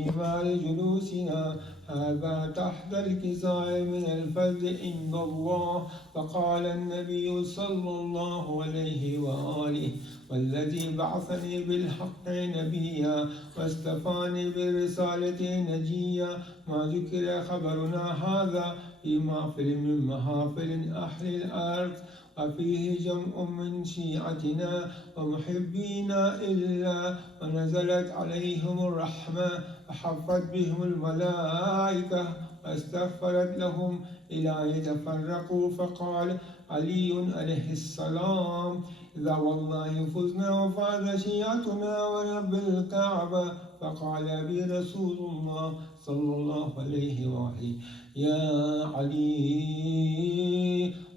جلوسنا هذا تحت الكساء من الفضل عند الله. فقال النبي صلى الله عليه وآله: والذي بعثني بالحق نبيا واصطفاني بالرسالة نجيا، ما ذكر خبرنا هذا في محفل من محافل أهل الأرض، وفيه جمع من شيعتنا ومحبينا إلا ونزلت عليهم الرحمة وحفت بهم الملائكة واستغفرت لهم إلى يتفرقوا. فقال علي عليه السلام: إذا والله فزنا وفاز شيعتنا ورب الكعبة. فقال بي رسول الله صلى الله عليه وآله: يا علي،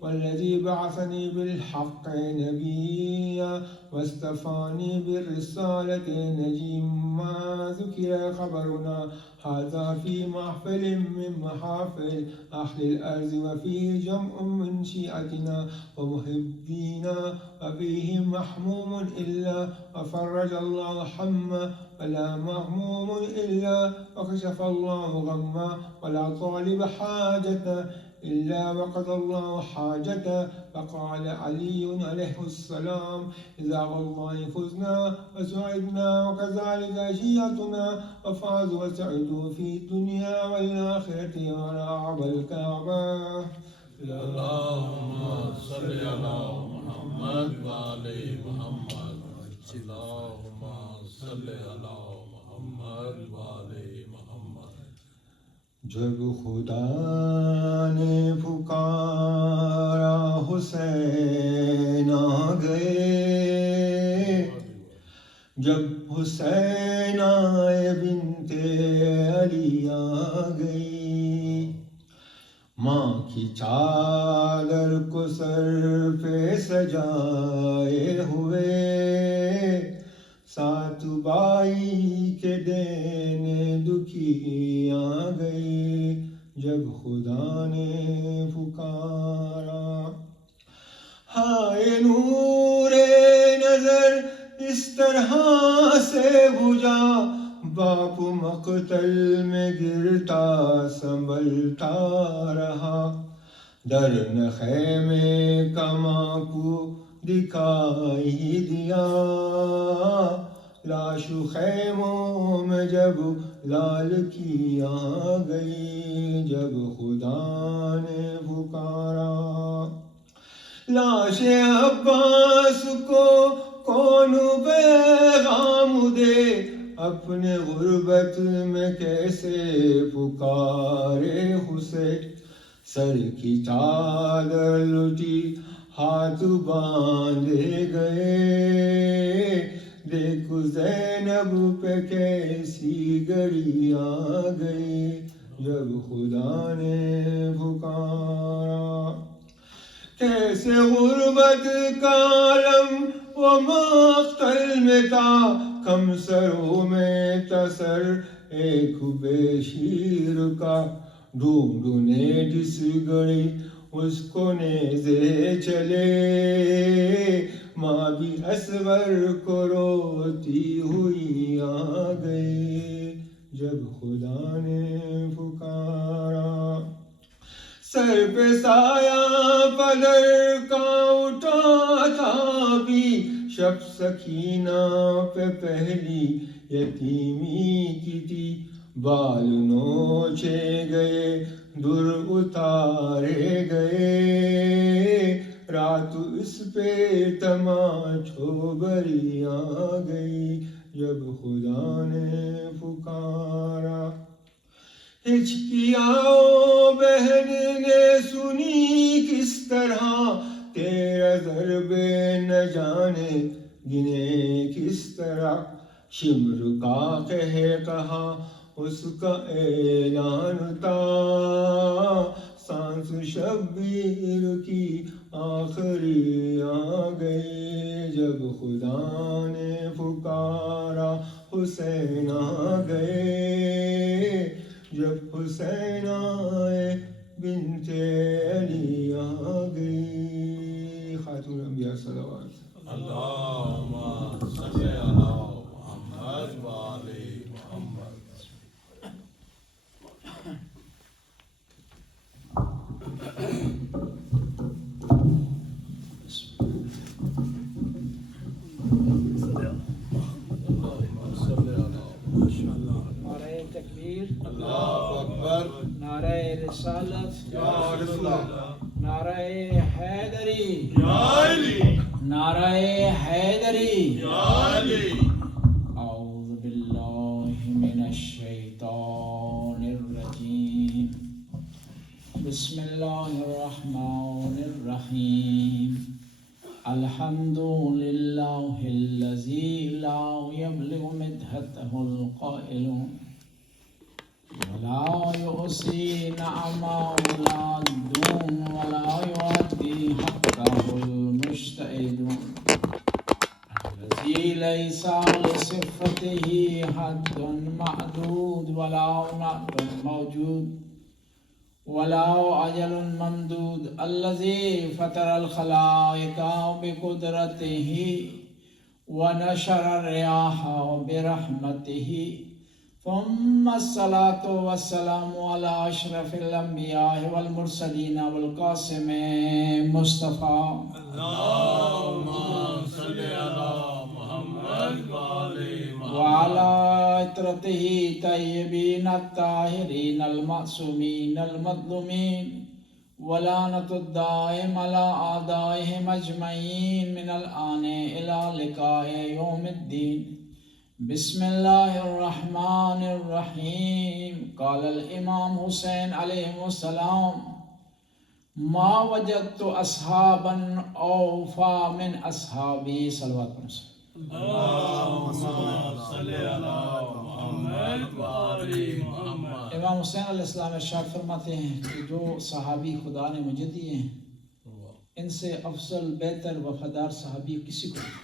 والذي بعثني بالحق نبيا واصطفاني بالرسالة نجيا، ما ذكر خبرنا هذا في محفل من محافل أهل الأرض، وفيه جمع من شيعتنا ومحبينا، وفيه محموم إلا وفرج الله حمه، ولا مهموم إلا وكشف الله غمه، ولا طالب حاجة إلا وقضى الله حاجته. فقال علي عليه السلام: إذا والله فزنا وسعدنا وكذلك شيعتنا وفازوا وسعدوا في الدنيا والآخرة ورعب الكعبة. اللهم صل على محمد وآل محمد. اللهم صل على محمد وآل محمد. جب خدا نے پکارا حسین آ گئے، جب حسین آئے بنت علی آ گئی، ماں کی چادر کو سر پہ سجائے ہوئے، سات بائی کے دینے دکھی آ گئی، جب خدا نے پکارا۔ ہائے نور نظر اس طرح سے بجھا، باپ مقتل میں گرتا سنبھلتا رہا، در نے خیمے کا ماں کو دکھائی دیا، لاش خیموں میں جب لال کی آ گئی، جب خدا نے پکارا۔ لاش عباس کو کون پیغام دے، اپنے غربت میں کیسے پکارے حسین، سر کی چادر لٹی ہاتھ باندھے گئے، دیکھ زینب پہ کیسی گڑی آ گئی، جب خدا نے پکارا۔ کیسے غربت کا عالم و مقتل میں تھا، کم سروں میں تسر ایک بے شیر کا، ڈھونڈنے جس گڑی اس کو نیزے چلے، ماں بھی اصغر کو روتی ہوئی آ گئی، جب خدا نے پکارا۔ سر پہ سایہ پدر کا اٹھا تھا بھی، شب سکینہ پہ پہلی یتیمی کی تھی، بال نوچے گئے در اتارے گئے، رات اس پہ تماچو بری آ گئی، جب خدا نے پکارا۔ ہچکیاں بہن نے سنی کس طرح، تیرا ضرب نہ جانے گنے کس طرح، شمر کا قہر کہا اس کا اعلان تھا، سانس شبیر کی آخری آ گئی، جب خدا نے پکارا حسین آ گئے، جب حسین آئے بنت علی آ گئی۔ خاتون الانبیاء صلوات۔ اللهم صل على محمد وآل محمد۔ تکبیر، اللہ اکبر، نعرہ رسالت، یا رسول اللہ، نعرہ حیدری، یا علی، نعرہ حیدری۔ یا علی۔ اعوذ باللہ من الشیطان الرجیم، بسم اللہ الرحمن الرحیم، الحمد للہ الذی لا یبلغ مدحتہ القائل ولا يحصي نعما ولا دون ولا يؤدي حقه المجتهد الذي ليس لصفته حد معدود ولا نعت موجود ولا أجل ممدود الذي فطر الخلائق بقدرته ونشر الرياح برحمته ثم الصلاة والسلام على أشرف الأنبياء والمرسلين والقاسم مصطفى اللهم صل على محمد وعلى عطرته طيبين الطاهرين المعصومين المظلومين ولعنة الدائم على أعدائهم أجمعين من الآن إلى لقاء يوم الدين بسم اللہ الرحمن الرحیم۔ قال الامام حسین علیہ السلام ما وجدت اصحابا اوفا من اصحابی صلوات اللہ۔ اللهم صل على محمد وعلى محمد۔ امام حسین علیہ السلام ارشاد فرماتے ہیں کہ جو صحابی خدا نے مجھے دیے ہیں ان سے افضل بہتر وفادار صحابی کسی کو نہیں۔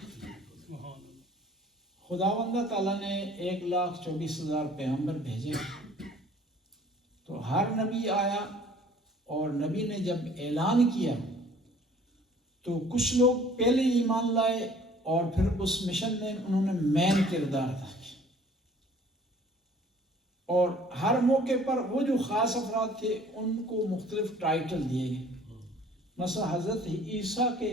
خداوند تعالیٰ نے 1,24,000 پیغمبر بھیجے تو ہر نبی آیا اور نبی نے جب اعلان کیا تو کچھ لوگ پہلے ایمان لائے اور پھر اس مشن میں انہوں نے مین کردار ادا کیا، اور ہر موقع پر وہ جو خاص افراد تھے ان کو مختلف ٹائٹل دیے گئے۔ مثلا حضرت عیسیٰ کے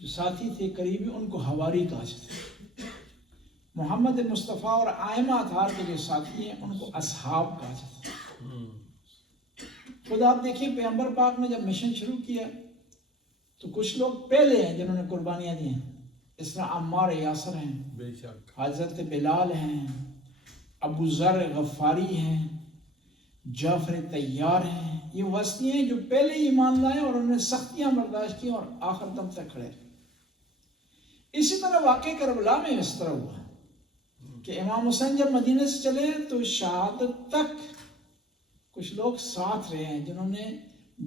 جو ساتھی تھے قریبی ان کو حواری کہا جاتا ہے، محمد مصطفیٰ اور آئمہ اطہار کے جو ساتھی ہیں ان کو اصحاب کہا جاتا ہے۔ خود آپ دیکھیں پیغمبر پاک نے جب مشن شروع کیا تو کچھ لوگ پہلے ہیں جنہوں نے قربانیاں دی ہیں، اس طرح عمار یاسر ہیں، بے شک، حضرت بلال ہیں، ابو ذر غفاری ہیں، جعفر طیار ہیں۔ یہ وسطی ہیں جو پہلے ایمان لائے اور انہوں نے سختیاں برداشت کی اور آخر دم تک کھڑے۔ اسی طرح واقع کربلا میں اس طرح ہوا کہ امام حسین جب مدینے سے چلے تو شہادت تک کچھ لوگ ساتھ رہے ہیں جنہوں نے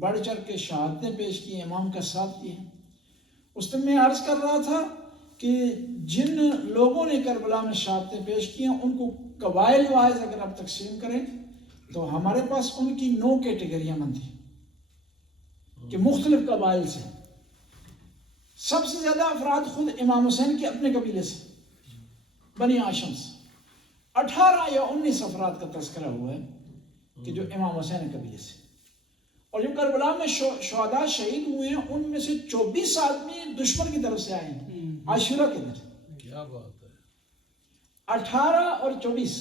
بڑھ چڑھ کے شہادتیں پیش کی، امام کا ساتھ دیا۔ اس دن میں عرض کر رہا تھا کہ جن لوگوں نے کربلا میں شہادتیں پیش کی ہیں ان کو قبائل وائز اگر آپ تقسیم کریں تو ہمارے پاس ان کی 9 کیٹیگریاں بنتی ہیں کہ مختلف قبائل سے۔ سب سے زیادہ افراد خود امام حسین کے اپنے قبیلے سے، بنی ہاشم سے 18 یا 19 افراد کا تذکرہ ہوا ہے کہ جو امام حسین قبیلے سے، اور جو کربلا میں شہداء شہید ہوئے ہیں ان میں سے 24 آدمی دشمن کی طرف سے آئے ہیں عاشورہ کے دن۔ کیا بات ہے، 18 اور 24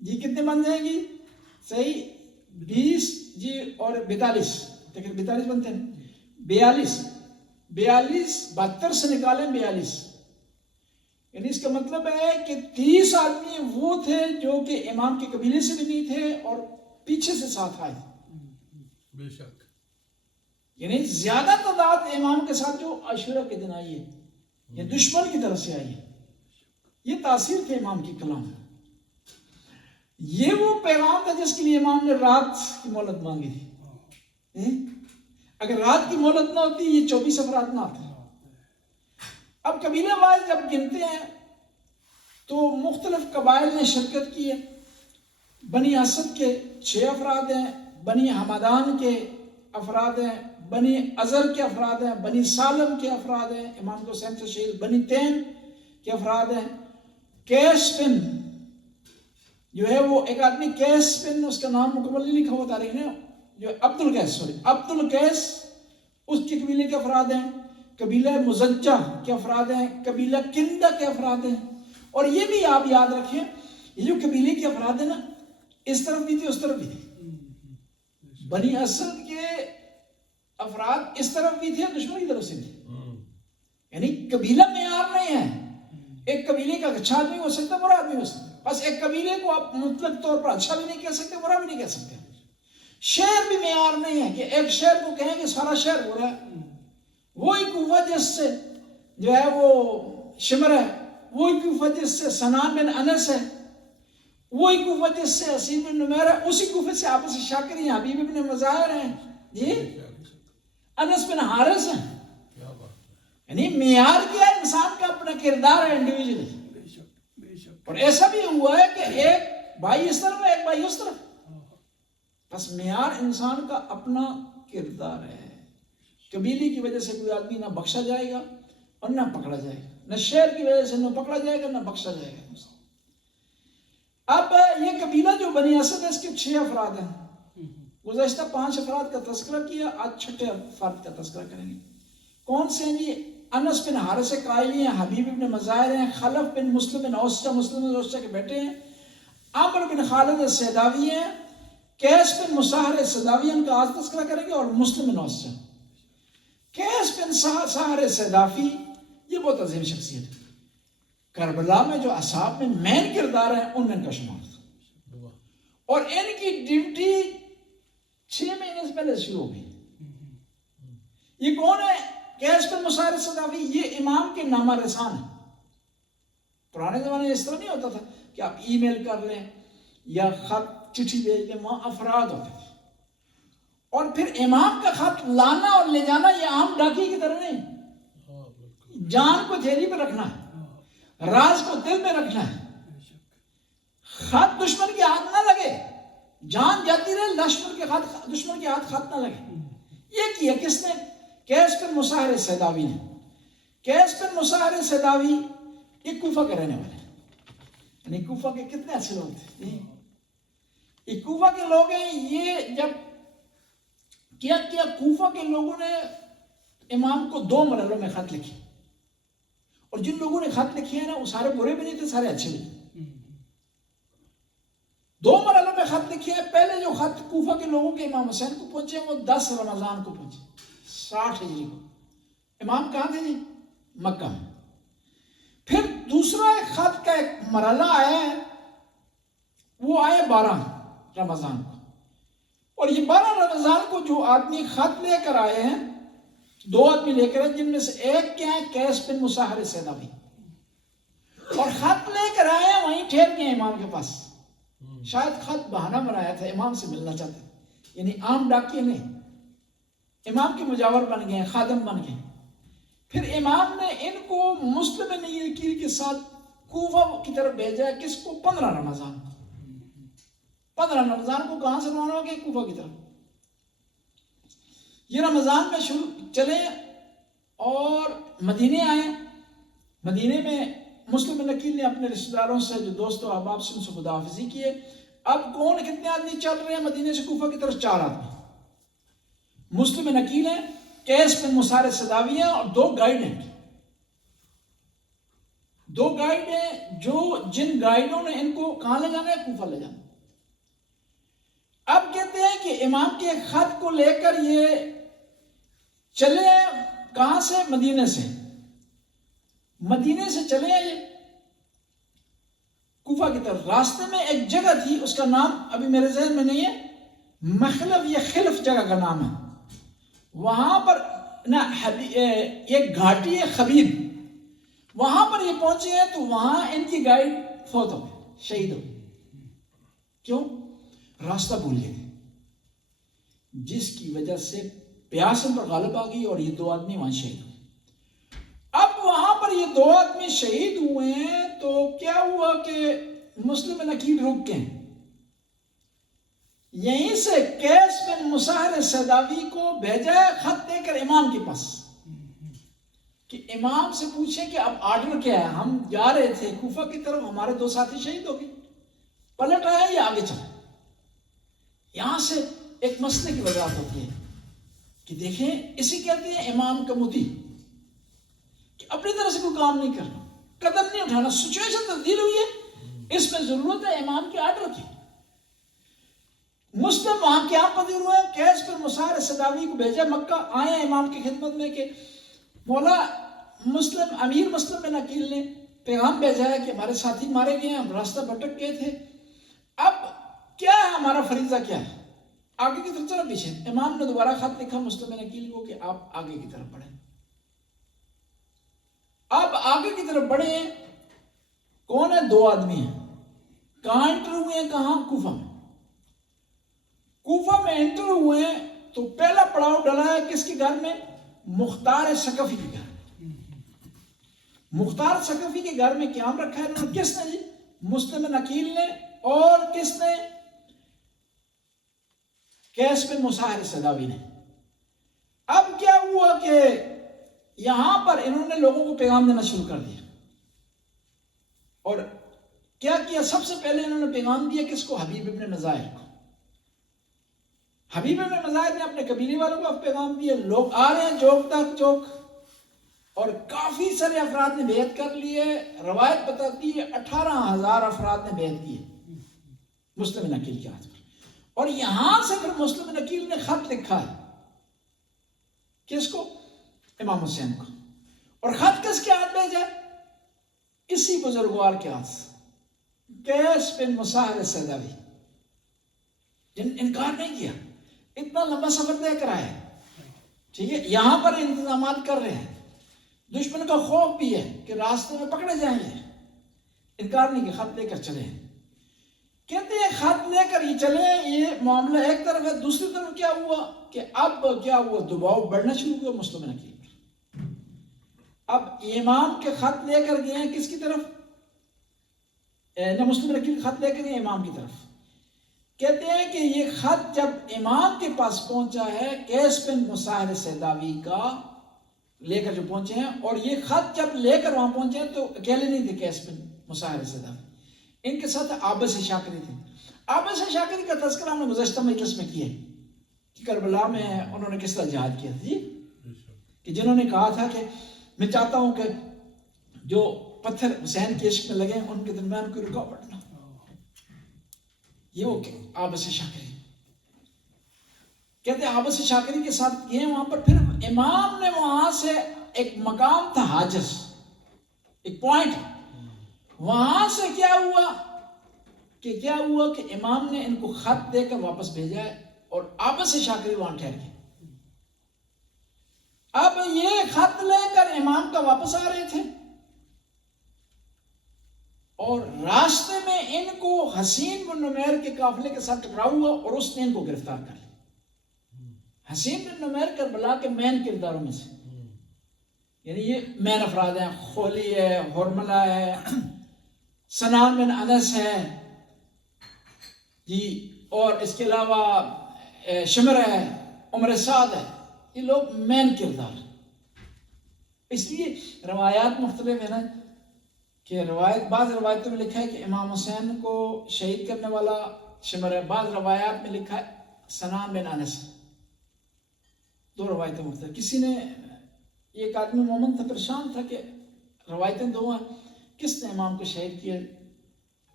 جی کتنے بن جائیں گی؟ صحیح 20 جی اور 42، لیکن 42 بنتے ہیں 42 72 سے نکالیں 42، یعنی اس کا مطلب ہے کہ 30 آدمی وہ تھے جو کہ امام کے قبیلے سے بھی نہیں تھے اور پیچھے سے ساتھ آئے، بے شک، یعنی زیادہ تعداد امام کے ساتھ جو عاشورہ کے دن آئی ہے یا دشمن کی طرف سے آئی ہے۔ یہ تاثیر تھے امام کی کلام، یہ وہ پیغام تھا جس کے لیے امام نے رات کی مہلت مانگی تھی۔ اگر رات کی مہلت نہ ہوتی یہ 24 افراد نہ آتے۔ اب قبیلے وائز جب گنتے ہیں تو مختلف قبائل نے شرکت کی ہے۔ بنی اسد کے 6 افراد ہیں، بنی حمدان کے افراد ہیں، بنی ازر کے افراد ہیں، بنی سالم کے افراد ہیں، امام کو حسین سے شہید بنی تیم کے افراد ہیں۔ کیس بن جو ہے وہ ایک آدمی کیس بن، اس کا نام مکمل نہیں لکھا ہوا تاریخ نے، جو عبد القیس اس کے قبیلے کے افراد ہیں، قبیلہ مزجہ کے افراد ہیں، قبیلہ کندہ کے افراد ہیں۔ اور یہ بھی آپ یاد رکھیں یہ جو قبیلے کے افراد ہیں نا، اس طرف بھی تھے اس طرف بھی تھے. بنی اسد کے افراد اس طرف بھی تھے، دشمن کی طرف سے بھی. یعنی قبیلہ معیار نہیں ہے. ایک قبیلے کا اچھا آدمی ہو سکتا ہے، برا آدمی ہو سکتا ہے. بس ایک قبیلے کو آپ مطلق طور پر اچھا بھی نہیں کہہ سکتے، برا بھی نہیں کہہ سکتے. شہر بھی معیار نہیں ہے کہ ایک شہر کو کہیں کہ سارا شہر برا ہے. وہی کوفہ جس سے جو ہے وہ شمر ہے، وہی کوفہ جس سے سنان بن انس ہے، وہی کوفہ جس سے اسید بن نمیر ہے، اسی کوفہ سے آپس سے شاکر ہیں، حبیب ابن مظاہر ہیں، جی انس بن حارث ہیں. یعنی معیار کیا ہے؟ انسان کا اپنا کردار ہے انڈیویجولی. اور ایسا بھی ہوا ہے کہ ایک بھائی اس طرف ہے، ایک بھائی اس طرف. بس معیار انسان کا اپنا کردار ہے. قبیلے کی وجہ سے کوئی آدمی نہ بخشا جائے گا اور نہ پکڑا جائے گا، نہ شہر کی وجہ سے نہ پکڑا جائے گا نہ بخشا جائے گا. اب یہ قبیلہ جو بنی اسد ہے، اس کے 6 افراد ہیں. گزشتہ 5 افراد کا تذکرہ کیا، آج 6 افراد کا تذکرہ کریں گے. کون سے ہیں جی؟ انس بن حارث قائلی ہیں، حبیب ابن مظاہر ہیں، خلف بن مسلم بن اوسطہ، مسلم بن اوسطہ کے بیٹے ہیں، عمر بن خالد السیداوی ہیں، قیس بن مساہر السیداوی، ان کا آج تذکرہ کریں گے، اور مسلم بن اوسطہ. قیس بن مساہر السیداوی یہ بہت عظیم شخصیت ہے. کربلا میں جو اصحاب میں مین کردار ہیں ان میں ان کا شمار تھا، اور ان کی ڈیوٹی 6 مہینے سے پہلے شروع ہو گئی. یہ کون ہے؟ قیس بن مساہر السیداوی. یہ امام کے نامہ رسان ہیں. پرانے زمانے میں اس طرح نہیں ہوتا تھا کہ آپ ای میل کر لیں یا خط چٹھی بھیج دیں، وہاں افراد ہوتے تھے. اور پھر امام کا خط لانا اور لے جانا یہ عام ڈاکی کی طرح نہیں. جان کو تھیلی پہ رکھنا ہے، راز کو دل میں رکھنا ہے. خط دشمن کے ہاتھ نہ لگے، جان جاتی رہے، دشمن کے ہاتھ خط نہ لگے. یہ کیا کس نے؟ قیس بن مساہر السیداوی نے. قیس بن مساہر السیداوی یہ کوفہ کے رہنے والے ہیں. یعنی کوفہ کے کتنے اچھے لوگ تھے. یہ کوفہ کے لوگ ہیں. یہ جب کیا کوفہ کے لوگوں نے امام کو 2 مرحلوں میں خط لکھی، اور جن لوگوں نے خط لکھے ہیں نا وہ سارے برے بھی نہیں تھے، سارے اچھے بھی. 2 مرحلوں میں خط لکھے ہیں. پہلے جو خط کوفہ کے لوگوں کے امام حسین کو پہنچے وہ 10 رمضان کو پہنچے، 60 ہجری کو. امام کہاں تھے جی؟ مکہ میں. پھر دوسرا خط کا ایک مرحلہ آیا ہے، وہ آئے 12 رمضان کو. اور یہ 12 رمضان کو جو آدمی خط لے کر آئے ہیں، 2 آدمی لے کر آئے، جن میں سے ایک کیا ہے؟ قیس بن مساہر السیداوی. اور خط لے کر آئے ہیں، وہیں ٹھہر گئے امام کے پاس. شاید خط بہانہ بنایا تھا، امام سے ملنا چاہتے ہیں. یعنی عام ڈاکیے نہیں، امام کے مجاور بن گئے، خادم بن گئے. پھر امام نے ان کو مسلم نکیل کے ساتھ کوفہ کی طرف بھیجا. کس کو؟ 15 رمضان. 15 رمضان کو کہاں سے روانہ ہو گئے؟ کوفہ کی طرف. یہ رمضان میں شروع چلے اور مدینے آئے. مدینے میں مسلم نکیل نے اپنے رشتہ داروں سے، جو دوست و احباب سے، ان سے خداحافظی کیے. اب کون کتنے آدمی چل رہے ہیں مدینے سے کوفہ کی طرف؟ 4 آدمی. مسلم نکیل ہیں، قیس بن مساہر السیداوی ہیں، اور 2 گائیڈ ہیں. 2 گائیڈ ہیں جن گائیڈوں نے ان کو کہاں لے جانا ہے؟ کوفہ لے جانا. اب کہتے ہیں کہ امام کے خط کو لے کر یہ چلے. کہاں سے؟ مدینے سے. مدینے سے چلے ہیں یہ کوفہ کی طرف. راستے میں ایک جگہ تھی، اس کا نام ابھی میرے ذہن میں نہیں ہے، مخلف یا خلف جگہ کا نام ہے. وہاں پر ایک گھاٹی ہے خبیب، وہاں پر یہ پہنچے ہیں. تو وہاں ان کی گائیڈ فوت ہو گئے، شہید ہو گئے. کیوں؟ راستہ بھول گئے، جس کی وجہ سے پیاس ان پر غالب آ گئی اور یہ 2 آدمی وہاں شہید ہوئے. اب وہاں پر یہ 2 آدمی شہید ہوئے ہیں تو کیا ہوا کہ مسلم نکیل رک گئے. یہیں سے قیس بن مساہر السیداوی کو بھیجا خط دے کر امام کے پاس کہ امام سے پوچھیں کہ اب آرڈر کیا ہے. ہم جا رہے تھے کوفہ کی طرف، ہمارے 2 ساتھی شہید ہو گئے، پلٹ آئے یا آگے چلے. یہاں سے ایک مسئلے کی وضاحت ہوتی ہے کہ دیکھیں، اسی کہتے ہیں امام کا مطیع، کہ اپنی طرح سے کوئی کام نہیں کرنا، قدم نہیں اٹھانا. سچویشن تبدیل ہوئی ہے، اس میں ضرورت ہے امام کے آرڈر کی. مسلم وہاں کیا پذیر ہوئے, قیس بن مسار صداوی کو بھیجا مکہ, آئے امام کی خدمت میں کہ مولا مسلم امیر مسلم بن عقیل نے پیغام بھیجا ہے کہ ہمارے ساتھی مارے گئے ہیں, ہم راستہ بھٹک گئے تھے, اب کیا ہے ہمارا فریضہ کیا ہے, آگے کی طرف چلو پیچھے. امام نے دوبارہ خط لکھا مسلم بن عقیل کو کہ آپ آگے کی طرف بڑھیں. اب آگے کی طرف بڑھے ہیں, کون ہے؟ 2 آدمی ہیں. کہاں انٹر ہوئے ہیں؟ کہاں؟ کوفہ میں. کوفہ میں انٹر ہوئے ہیں تو پہلا پڑاؤ ڈلا ہے کس کے گھر میں؟ مختار ثقفی کے گھر. مختار ثقفی کے گھر میں قیام رکھا ہے. کس نے جی؟ مسلم بن عقیل نے, اور کس نے؟ قیس بن مسار صداوی نے. اب کیا ہوا کہ یہاں پر انہوں نے لوگوں کو پیغام دینا شروع کر دیا, اور کیا کیا؟ سب سے پہلے انہوں نے پیغام دیا کس کو؟ حبیب ابن مظاہر کو. حبیب ابن مظاہر نے اپنے قبیلے والوں کو پیغام دیا. لوگ آ رہے ہیں چوک تک چوک, اور کافی سارے افراد نے بیعت کر لیے. روایت بتاتی ہے 18,000 افراد نے بیعت کی مسلم بن عقیل کے ہاتھ پر. اور یہاں سے پھر مسلم بن عقیل نے خط لکھا ہے کس کو؟ امام حسین کو. اور خط کس کے ہاتھ بھیجا؟ اسی بزرگوار کے ہاتھ, قیس بن مسار صداوی, جن انکار نہیں کیا, اتنا لمبا سفر طے کرا ہے. ٹھیک ہے, یہاں پر انتظامات کر رہے ہیں. دشمن کا خوف بھی ہے کہ راستے میں پکڑے جائیں گے, انکار نہیں کہ خط لے کر چلے ہیں. کہتے ہیں خط لے کر ہی چلے, یہ معاملہ ایک طرف ہے. دوسری طرف کیا ہوا کہ اب کیا ہوا, دباؤ بڑھنا شروع ہوا مسلم بن عقیل. اب امام کے خط لے کر گئے ہیں کس کی طرف؟ مسلم بن عقیل خط لے کر گئے امام کی طرف. کہتے ہیں کہ یہ خط جب امام کے پاس پہنچا ہے, قیس بن مسار صداوی کا لے کر جو پہنچے ہیں, اور یہ خط جب لے کر وہاں پہنچے ہیں تو اکیلے نہیں تھے قیس بن مسار صداوی, ان کے ساتھ عابس شاکری تھے. عابس شاکری کا تذکرہ ہم نے گزشتہ مجلس میں کیا ہے کہ کربلا میں انہوں نے کس طرح جہاد کیا تھا, کہ جنہوں نے کہا تھا کہ میں چاہتا ہوں کہ جو پتھر حسین کے عشق میں لگے ان کے درمیان کوئی رکاوٹ نہ. یہ وہ عابس شاکری کہتے ہیں عابس شاکری کے ساتھ گئے وہاں پر. پھر امام نے وہاں سے ایک مقام تھا حاجز, ایک پوائنٹ, وہاں سے کیا ہوا کہ امام نے ان کو خط دے کر واپس بھیجا ہے, اور عابس شاکری وہاں ٹھہر گئے. اب یہ خط لے کر امام کا واپس آ رہے تھے, اور راستے میں ان کو حسین بن نمیر کے قافلے کے ساتھ ٹکراؤ ہوا, اور اس نے ان کو گرفتار کر لیا. حسین بن نمیر کربلا کے مین کرداروں میں سے, یعنی یہ مین افراد ہیں. خولی ہے, حرملہ ہے, سنان بن انس ہے جی, اور اس کے علاوہ شمر ہے, عمر سعد ہے. یہ لوگ مین کردار. اس لیے روایات مختلف ہیں نا, کہ بعض روایتوں میں لکھا ہے کہ امام حسین کو شہید کرنے والا شمر ہے, بعض روایات میں لکھا ہے سنان بن انس. 2 روایتیں مختلف. کسی نے, ایک آدمی مومن تھا, پریشان تھا کہ روایتیں 2 ہیں, کس نے امام کو شہید کیا؟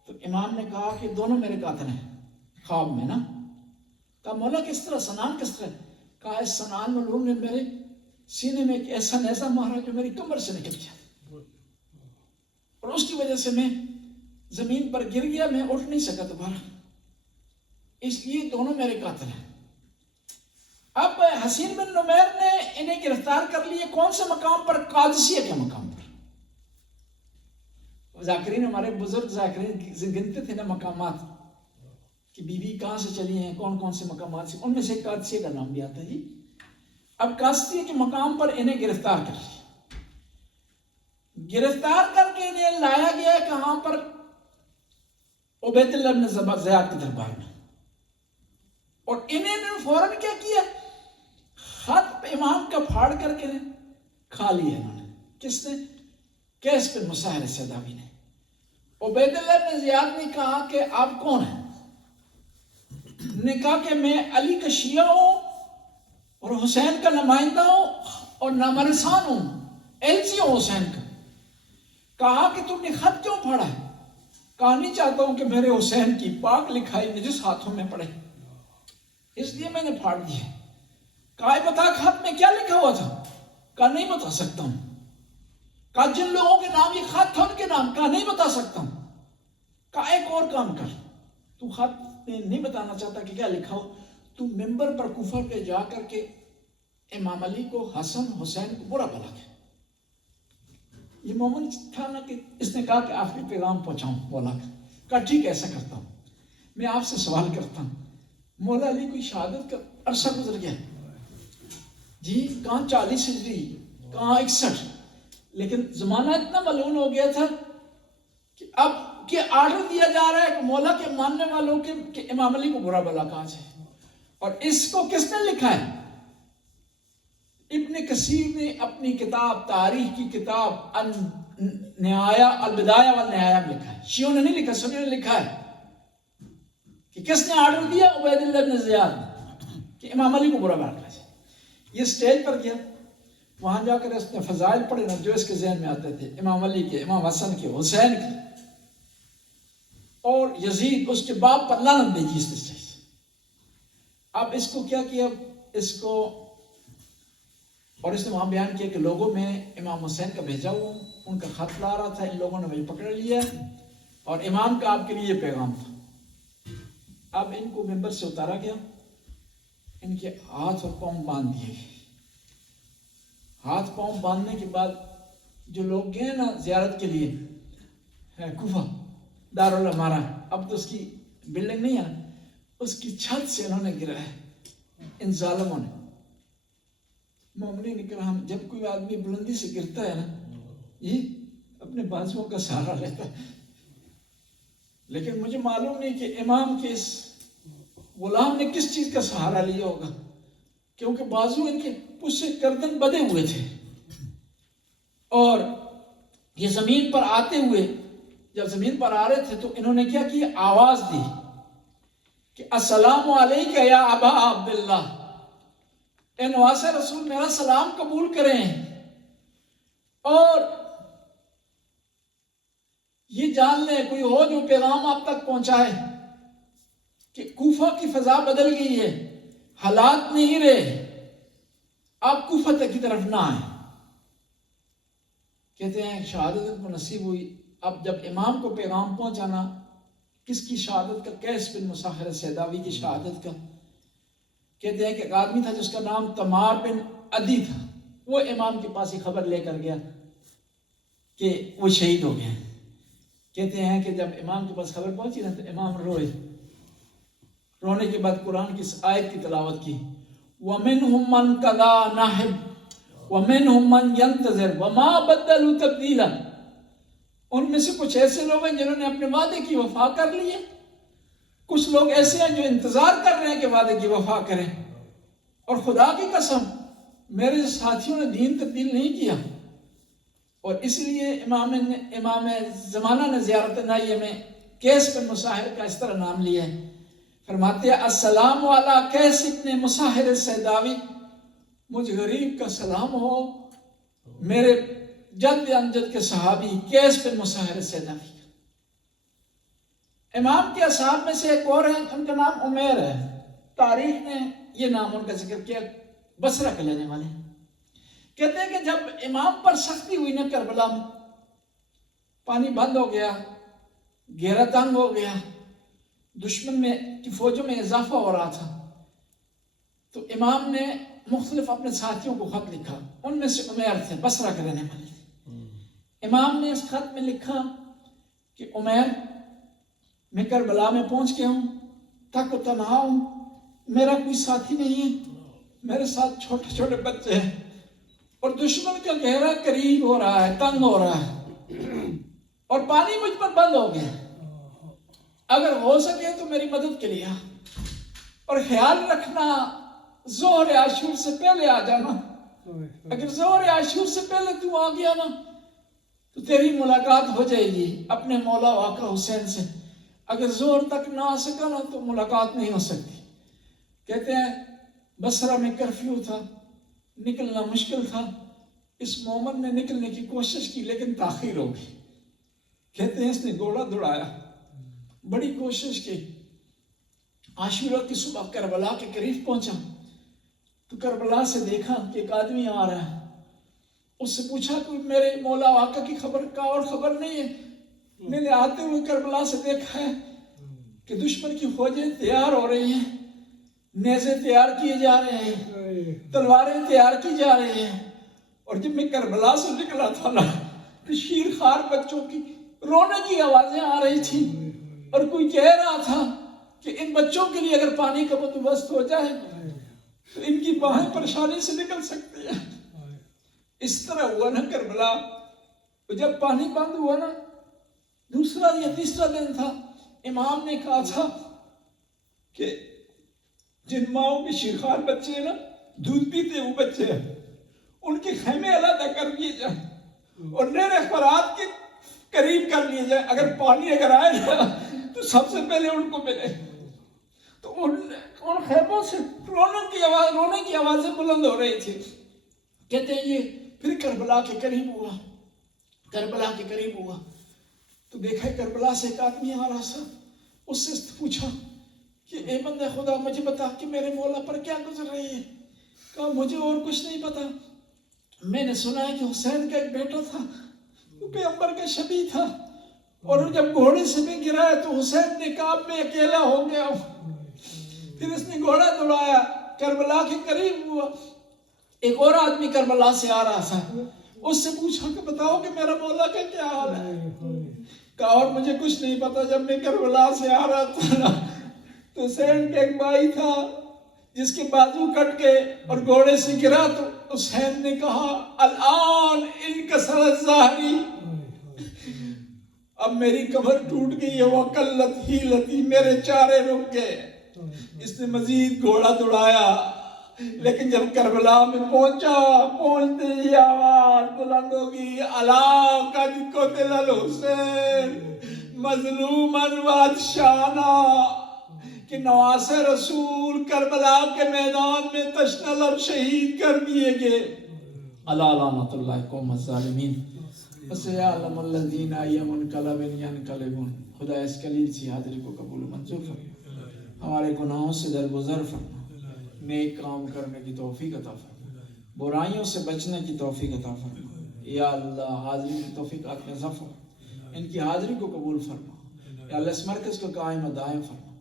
تو امام نے کہا کہ دونوں میرے قاتل ہیں, خواب میں نا. کہا مولا کس طرح, سنان کس طرح؟ کہا اس سنان ملعون نے میرے سینے میں ایک ایسا نیزہ مارا جو میری کمر سے نکل گیا, اور اس کی وجہ سے میں زمین پر گر گیا, میں اٹھ نہیں سکا دوبارہ, اس لیے دونوں میرے قاتل ہیں. اب حسین بن نمیر نے انہیں گرفتار کر لیے. کون سے مقام پر؟ قادسیہ کے مقام پر. ذاکرین, ہمارے بزرگ ذاکرین گنتے تھے نا مقامات, کہ بی بی کہاں سے چلی ہیں, کون کون سے مقامات سے, ان میں سے قادسیہ کا نام بھی آتا ہے جی. اب قادسیہ کے مقام پر انہیں گرفتار کر لیا. گرفتار کر کے انہیں لایا گیا کہاں پر؟ عبید اللہ بن زیاد کے دربار میں. اور انہیں نے فوراً کیا کیا, خط امام کا پھاڑ کر کے کھا لیا انہوں نے. کس نے؟ قیس بن مسار صداوی نے. عبید اللہ بن زیاد نے کہا کہ آپ کون ہیں؟ نے کہا کہ میں علی کا شیعہ ہوں اور حسین کا نمائندہ ہوں اور نامرسان ہوں, ایلچی ہوں حسین کا. کہا کہ تم نے خط کیوں پھاڑا ہے؟ کہا نہیں چاہتا ہوں کہ میرے حسین کی پاک لکھائی نجس ہاتھوں میں پڑے، اس لیے میں نے پھاڑ دیا۔ کہا بتا خط میں کیا لکھا ہوا تھا؟ کہا نہیں بتا سکتا ہوں۔ کہا جن لوگوں کے نام یہ خط تھا ان کے نام؟ کہا نہیں بتا سکتا ہوں۔ کہا ایک اور کام کر، تو خط میں نہیں بتانا چاہتا کہ کیا لکھا ہو، تو ممبر پر کوفہ پہ جا کر کے امام علی کو، حسن حسین کو برا بھلا کہ یہ مومن تھا نا کہ اس نے کہا کہ آخری پیغام پہنچاؤں مولا کا۔ کہا ٹھیک ایسا کرتا ہوں۔ میں آپ سے سوال کرتا ہوں، مولا علی کوئی شہادت کا عرصہ گزر گیا جی، کہاں 40 ہجری، کہاں 61، لیکن زمانہ اتنا ملعون ہو گیا تھا کہ اب کہ آرڈر دیا جا رہا ہے کہ مولا کے ماننے والوں کے کہ امام علی کو برا بھلا کہا جائے۔ اور اس کو کس نے لکھا ہے؟ ابن کثیر نے اپنی کتاب، تاریخ کی کتاب النہایہ، البدایہ والنہایہ میں لکھا ہے۔ شیعوں نے نہیں لکھا، سنیوں نے لکھا ہے کہ کس نے آرڈر دیا؟ عبید اللہ بن زیاد نے، کہ امام علی کو برا بھلا کہا جائے۔ یہ سٹیج پر گیا، وہاں جا کر اس نے فضائل پڑھے نا جو اس کے ذہن میں آتے تھے، امام علی کے، امام حسن کے، حسین کے، اور یزید اس کے باپ پر لعنت بھیجی اس نے۔ اب اس کو کیا کیا، اس کو، اور اس نے وہاں بیان کیا کہ لوگوں میں امام حسین کا بھیجا ہوں، ان کا خط لا رہا تھا، ان لوگوں نے وہی پکڑ لیا اور امام کا آپ کے لیے یہ پیغام تھا۔ اب ان کو ممبر سے اتارا گیا، ان کے ہاتھ اور پاؤں باندھ دیے گئے۔ ہاتھ پاؤں باندھنے کے بعد جو لوگ گئے نا زیارت کے لیے کوفہ، دارالامارہ، اب تو اس کی بلڈنگ نہیں ہے، اس کی چھت سے انہوں نے گرا ہے ان ظالموں نے۔ مومنین کرام، جب کوئی آدمی بلندی سے گرتا ہے نا، یہ اپنے بازوؤں کا سہارا لیتا ہے، لیکن مجھے معلوم نہیں کہ امام کے اس غلام نے کس چیز کا سہارا لیا ہوگا، کیونکہ بازو ان کے پشت گردن بدے ہوئے تھے۔ اور یہ زمین پر آتے ہوئے، جب زمین پر آ رہے تھے تو انہوں نے کیا کیا، آواز دی کہ السلام علیکہ یا ابا عبداللہ، اے نواسہ رسول میرا سلام قبول کریں، اور یہ جان لیں کوئی ہو جو پیغام آپ تک پہنچائے کہ کوفہ کی فضا بدل گئی ہے، حالات نہیں رہے، آپ کوفہ تک کی طرف نہ آئیں۔ کہتے ہیں شہادت کو نصیب ہوئی۔ اب جب امام کو پیغام پہنچانا، کس کی شہادت کا؟ قیس بن مساہر سیداوی کی شہادت کا۔ کہتے ہیں کہ ایک آدمی تھا جس کا نام تمار بن عدی تھا، وہ امام کے پاس ہی خبر لے کر گیا کہ وہ شہید ہو گئے۔ کہتے ہیں کہ جب امام کے پاس خبر پہنچی نا تو امام روئے، رونے کے بعد قرآن کی آیت کی تلاوت کی، وَمِنْهُمْ مَنْ قَضَىٰ نَحْبَهُ وَمِنْهُمْ مَنْ يَنْتَظِرُ وَمَا بَدَّلُوا تَبْدِيلًا۔ ان میں سے کچھ ایسے لوگ ہیں جنہوں نے اپنے وعدے کی وفا کر لی ہے، کچھ لوگ ایسے ہیں جو انتظار کر رہے ہیں کہ وعدے کی وفا کریں۔ اور خدا کی قسم میرے ساتھیوں نے دین تبدیل نہیں کیا، اور اس لیے امام زمانہ نے زیارت نائیہ میں قیس بن مساہر کا اس طرح نام لیا ہے۔ فرماتے ہیں السلام علی قیس ابن مساہر سیداوی، مجھ غریب کا سلام ہو میرے جد امجد کے صحابی قیس بن مساہر سیداوی۔ امام کے اصحاب میں سے ایک اور ہیں، ان کا نام عمیر ہے، تاریخ نے یہ نام ان کا ذکر کیا، بصرہ کے لینے والے۔ کہتے ہیں کہ جب امام پر سختی ہوئی نا کربلا میں، پانی بند ہو گیا، گھیرا تنگ ہو گیا، دشمن میں کی فوجوں میں اضافہ ہو رہا تھا، تو امام نے مختلف اپنے ساتھیوں کو خط لکھا، ان میں سے عمیر تھے، بصرہ کے رہنے والے تھے۔ امام نے اس خط میں لکھا کہ عمیر، میں کربلا میں پہنچ گیا ہوں، تک و تنہا ہوں، میرا کوئی ساتھی نہیں ہے، میرے ساتھ چھوٹے چھوٹے بچے ہیں، اور دشمن کا گھیرا قریب ہو رہا ہے، تنگ ہو رہا ہے، اور پانی مجھ پر بند ہو گیا، اگر ہو سکے تو میری مدد کے لیے، اور خیال رکھنا ظہر عاشور سے پہلے آ جانا، اگر ظہر عاشور سے پہلے تو آ گیا نا تو تیری ملاقات ہو جائے گی اپنے مولا آقا حسین سے، اگر ظہر تک نہ آ سکا نا تو ملاقات نہیں ہو سکتی۔ کہتے ہیں بصرہ میں کرفیو تھا، نکلنا مشکل تھا، اس مومن نے نکلنے کی کوشش کی لیکن تاخیر ہو گئی۔ کہتے ہیں اس نے گھوڑا دوڑایا، بڑی کوشش کی. عاشورہ کی صبح کربلا کے قریب پہنچا تو کربلا سے دیکھا کہ ایک آدمی آ رہا ہے. اس سے پوچھا کہ میرے مولا آقا کی خبر کا اور خبر نہیں ہے؟ میں نے آتے ہوئے کربلا سے دیکھا ہے کہ دشمن کی فوجیں تیار ہو رہی ہیں، نیزے تیار کیے جا رہے ہیں، تلواریں تیار کی جا رہی ہیں. اور جب میں کربلا سے نکلا تھا نا تو شیر خوار بچوں کی رونے کی آوازیں آ رہی تھی، اور کوئی کہہ رہا تھا کہ ان بچوں کے لیے اگر پانی کا بندوبست ہو جائے تو ان کی باہیں پریشانی سے نکل سکتی ہیں. اس طرح ہوا نا کربلا. جب پانی بند ہوا نا، دوسرا یا تیسرا دن تھا، امام نے کہا تھا کہ جن ماؤں کے شیرخوار بچے ہیں نا، دودھ پیتے وہ بچے ہیں، ان کے خیمے علیحدہ کر لیے جائیں اور نہر فرات کے قریب کر لیے جائیں. اگر پانی اگر آئے نا تو سب سے پہلے ان کو ملے. تو ان خیموں سے رونے کی آوازیں بلند ہو رہی تھی. کہتے ہیں یہ پھر کربلا کے قریب ہوا تو دیکھا کربلا سے ایک آدمی آ رہا تھا. اس سے پوچھا کہ اے بندہ خدا مجھے بتا کہ میرے مولا پر کیا گزر رہی ہے. کہا مجھے اور کچھ نہیں پتا، میں نے سنا ہے کہ حسین کا ایک بیٹا تھا، وہ پیغمبر کا شبیہ تھا، اور جب گھوڑے سے بھی گرا ہے تو حسین نے کہا میں اکیلا ہو گیا ہوں. پھر اس نے گھوڑا دوڑایا، کربلا کے قریب ہوا. ایک اور آدمی کربلا سے آ رہا تھا. اس سے پوچھا کہ بتاؤ کہ میرا مولا کا کیا حال ہے. کہا اور مجھے کچھ نہیں پتا. جب میں کربلا سے آ رہا تھا نا تو حسین کا ایک بھائی تھا جس کے بازو کٹ گئے اور گھوڑے سے گرا تو حسین نے کہا الان انکسر الظہری، اب میری کمر ٹوٹ گئی ہے، وقلت حیلتی، میرے چارے رک گئے. اس نے مزید گھوڑا دوڑایا، لیکن جب کربلا میں پہنچتے ہی آواز بلند ہوگی الا قد قتل الحسین مظلوما بادشاہنا، کہ نواز رسول کربلا کے میدان میں تشنہ لب شہید کر دیے گئے. الا لعنت اللہ قوم الظالمین وسيعلم الذين ينقلب ينقلبون. خدا اس قلیل سی حاضری کو قبول منظور فرما، ہمارے گناہوں سے درگزر فرما، نیک کام کرنے کی توفیق عطا فرما، برائیوں سے بچنے کی توفیق عطا فرما. یا اللہ حاضری کی توفیق عطا میں ظفر، ان کی حاضری کو قبول فرما. یا اللہ اس مرکز کو قائم و دائم فرما.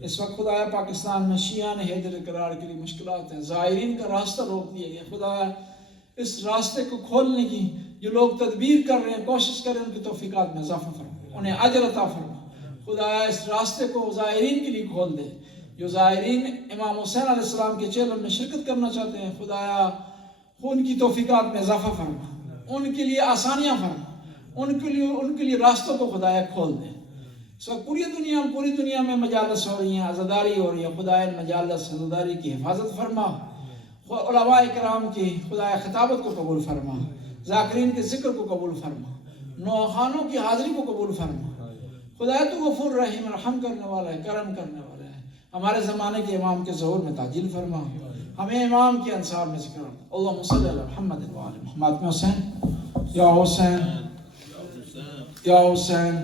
اس وقت خدایا پاکستان میں شیعہ نے حیدر اقرار کے لیے مشکلات ہیں، زائرین کا راستہ روک دیا گیا. خدایا اس راستے کو کھولنے کی جو لوگ تدبیر کر رہے ہیں، کوشش کر رہے ہیں، ان کی توفیقات میں اضافہ فرما، انہیں اجر عطا فرما. خدایا اس راستے کو زائرین کے لیے کھول دے. جو زائرین امام حسین علیہ السلام کے چہلم میں شرکت کرنا چاہتے ہیں، خدایا ان کی توفیقات میں اضافہ فرما، ان کے لیے آسانیاں فرما، ان کے لیے راستوں کو خدایا کھول دے. اس وقت پوری دنیا میں مجالس ہو رہی ہیں، عزاداری ہو رہی ہے. خدایا مجالس عزاداری کی حفاظت فرما. علماء کرام کی خدایا خطابت کو قبول فرما، ذاکرین کے ذکر کو قبول فرما، نوخانوں کی حاضری کو قبول فرما. خدایا تو غفور رحیم، رحم کرنے والا ہے، کرم کرنے والا ہے. ہمارے زمانے کے امام کے ظہور میں تعجیل فرما، ہمیں امام کے انصار میں ذکر. اللہم صلی علی محمد و آل محمد. حسین یا حسین یا حسین